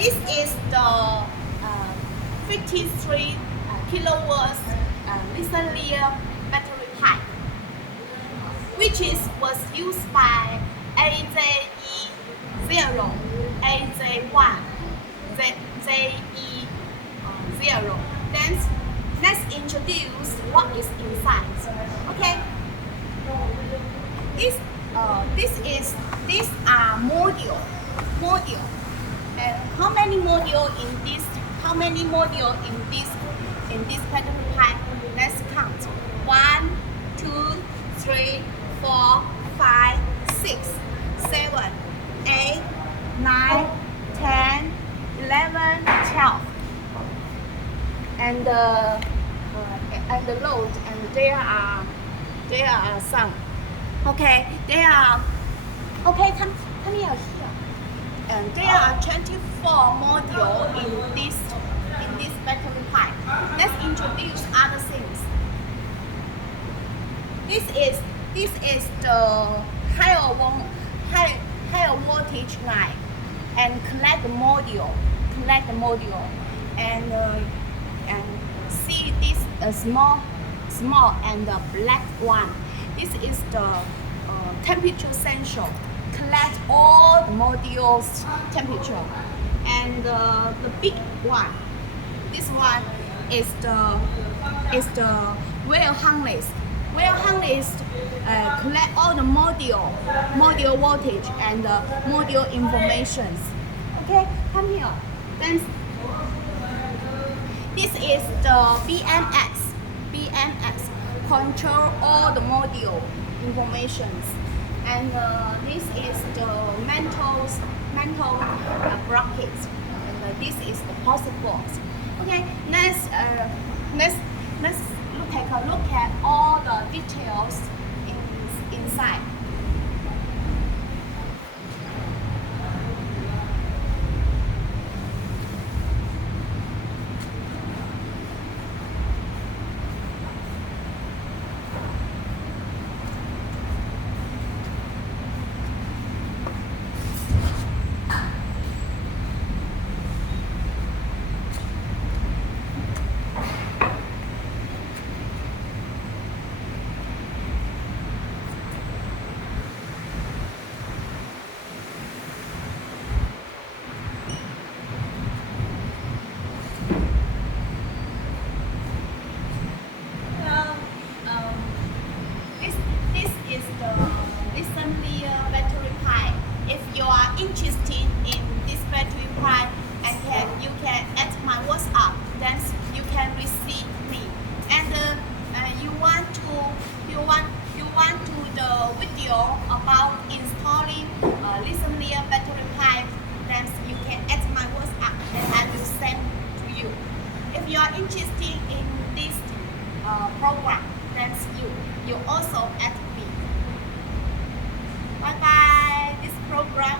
This is the 53 kilowatts Nissan Leaf battery pack, which was used by AUGbattery-Jude, AUGbattery-1, JE0. Then let's introduce what is inside. Okay. These are module. And how many module in this? How many module in this battery pack? Let's count. 1, 2, 3, 4, 5, 6, 7, 8, 9, 10, 11, 12. And the load, and there are some. Okay, there are. Okay, come here. And there are 24 modules in this battery pack. Let's introduce other things. This is the higher voltage line, and collect the module, and see this small and the black one. This is the temperature sensor. Collect all the modules temperature, and the big one. This one is the wire harness. Wire harness collect all the module voltage and module informations. Okay, come here. Then this is the BMS control all the module informations. And this is the mental brackets, and this is the power box. Okay, let's take a look at all the details inside. This is the Nissan Leaf battery pack. If you are interested in this battery pack, you can add my WhatsApp. Then you can receive me. And you want to the video about installing Nissan Leaf battery pack. Then you can add my WhatsApp, and I will send to you. If you are interested in this program, then you also add me. Bye bye. This program